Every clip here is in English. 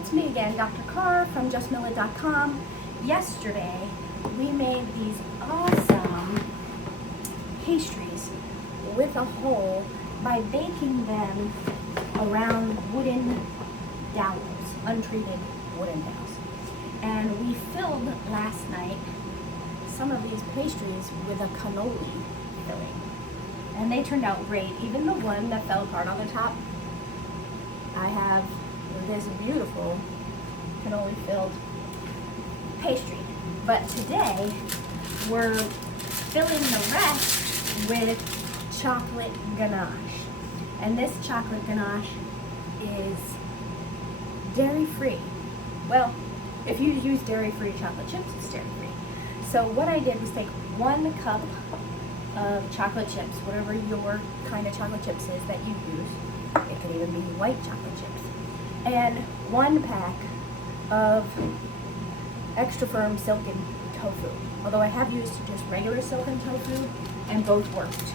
it's me again, Dr. Carr from justmillet.com. Yesterday, we made these awesome pastries with a hole by baking them around wooden dowels, untreated wooden dowels. And we filled last night some of these pastries with a cannoli filling. And they turned out great. Even the one that fell apart on the top, I have this beautiful cannoli filled pastry. But today, we're filling the rest with chocolate ganache. And this chocolate ganache is dairy-free. Well, if you use dairy-free chocolate chips, it's dairy-free. So what I did was take 1 cup of chocolate chips, whatever your kind of chocolate chips is that you use. It could even be white chocolate chips. And 1 pack of extra firm silken tofu. Although I have used just regular silken tofu, and both worked.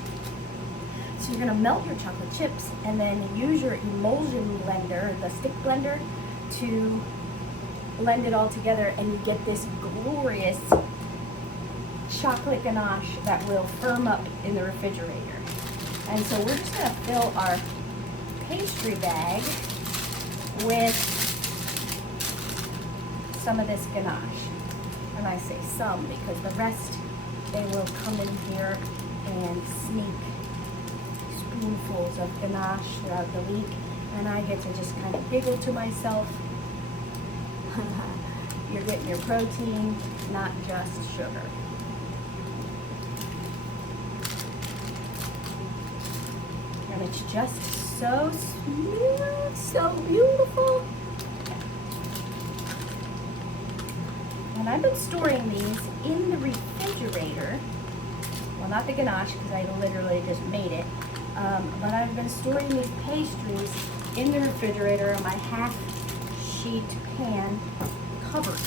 So you're gonna melt your chocolate chips and then use your emulsion blender, the stick blender, to blend it all together, and you get this glorious chocolate ganache that will firm up in the refrigerator. And so we're just gonna fill our pastry bag with some of this ganache. And I say some because the rest, they will come in here and sneak spoonfuls of ganache throughout the week, and I get to just kind of giggle to myself. You're getting your protein, not just sugar. And it's just so smooth, so beautiful. And I've been storing these in the refrigerator. Well, not the ganache, because I literally just made it. But I've been storing these pastries in the refrigerator in my half-sheet pan covers.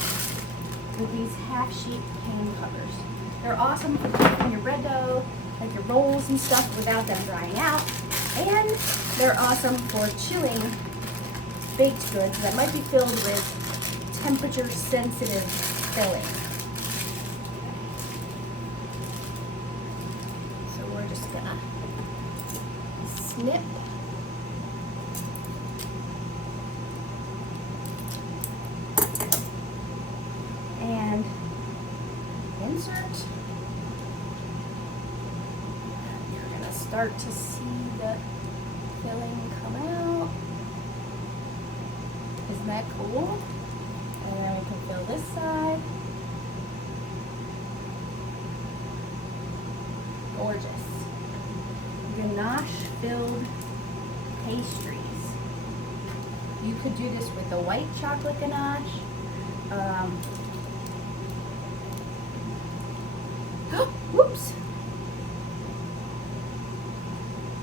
With these half-sheet pan covers. They're awesome for cooking your bread dough, like your rolls and stuff, without them drying out. And they're awesome for chilling baked goods that might be filled with temperature-sensitive filling. So we're just gonna snip. And insert. You're gonna start to see the filling come out. Isn't that cool? And then we can fill this side. Gorgeous. Ganache filled pastries. You could do this with the white chocolate ganache. Whoops!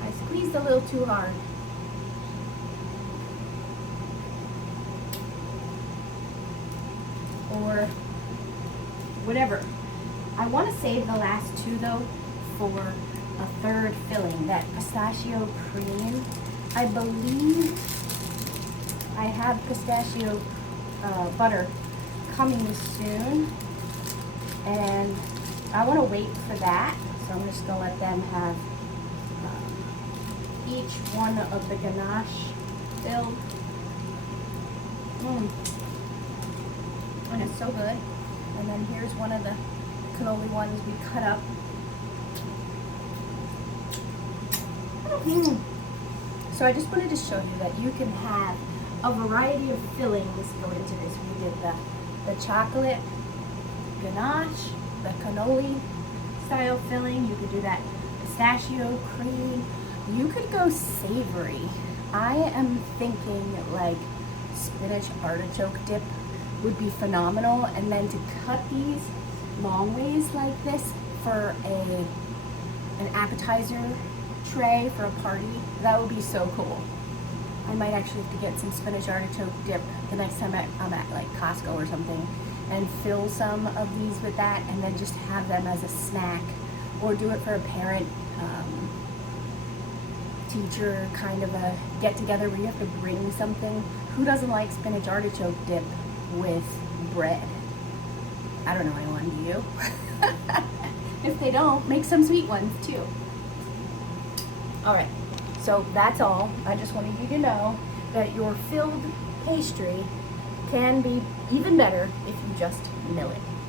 I squeezed a little too hard. Or whatever. I want to save the last 2 though for a third filling, that pistachio cream. I believe I have pistachio butter coming soon, and I want to wait for that, so I'm just going to let them have each one of the ganache filled. And it's so good. And then here's one of the cannoli ones we cut up. So I just wanted to show you that you can have a variety of fillings go into this. We did the chocolate ganache, the cannoli style filling. You could do that pistachio cream. You could go savory. I am thinking like spinach artichoke dip would be phenomenal, and then to cut these long ways like this for an appetizer tray for a party, that would be so cool. I might actually have to get some spinach artichoke dip the next time I'm at like Costco or something, and fill some of these with that, and then just have them as a snack, or do it for a parent parent-teacher kind of a get-together where you have to bring something. Who doesn't like spinach artichoke dip with bread? I don't know anyone, do you? If they don't, make some sweet ones too. All right, so that's all. I just wanted you to know that your filled pastry can be even better if you just mill it.